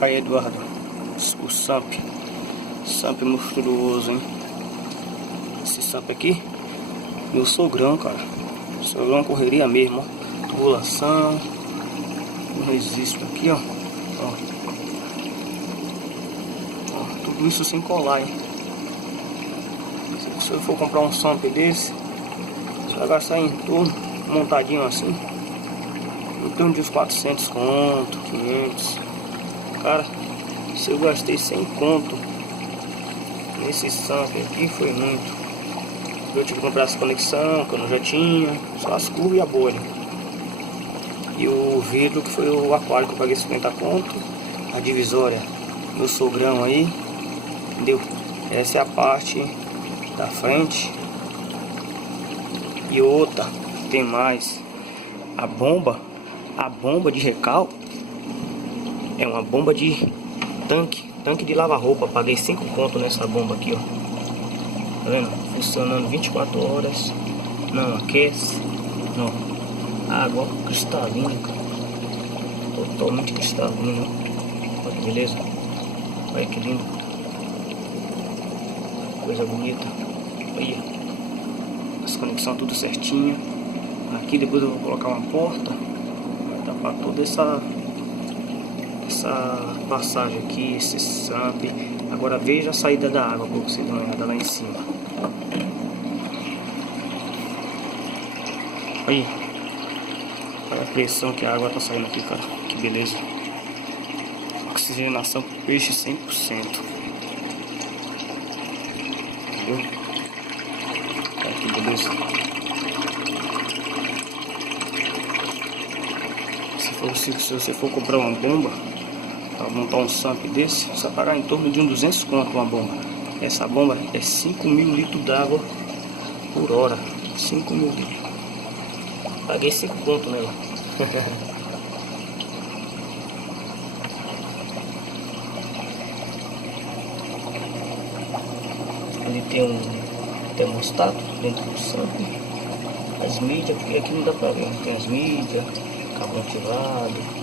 Aí, Eduardo, o Samp monstruoso, hein? Esse Samp aqui, meu sogrão, cara. Sogrão correria mesmo, ó. Tubulação, não resiste aqui, ó. Ó, tudo isso sem colar, hein? Se eu for comprar um Samp desse, você vai gastar em torno, montadinho assim, em torno de uns 400 conto, 500. Cara, se eu gastei 100 conto nesse Samp aqui, foi muito. Eu tive que comprar essa conexão, que eu não já tinha, só as curvas e a bolha. E o vidro, que foi o aquário, que eu paguei 50 conto. A divisória, meu sogrão aí, entendeu? Essa é a parte da frente. E outra, tem mais. A bomba de recal é uma bomba de tanque de lavar roupa. Paguei 5 conto nessa bomba aqui, ó. Tá vendo? Funcionando 24 horas. Não aquece. Não. Água cristalina, cara. Totalmente cristalina. Olha que beleza. Olha que lindo. Coisa bonita. Olha. As conexões tudo certinha. Aqui depois eu vou colocar uma porta. Vai tapar toda essa passagem aqui, esse Samp. Agora veja a saída da água para você dar uma olhada lá em cima. Aí, olha a pressão que a água tá saindo aqui, cara. Que beleza. Oxigenação pro peixe 100%. Entendeu? Olha que beleza. Se você for comprar uma bomba para montar um Samp desse, você vai pagar em torno de uns 200 conto uma bomba. Essa bomba é 5.000 litros d'água por hora. 5.000 litros. Paguei 5 conto nela. Ali tem um termostato dentro do Samp. As mídias, porque aqui não dá pra ver. Tem as mídias, cabo ativado.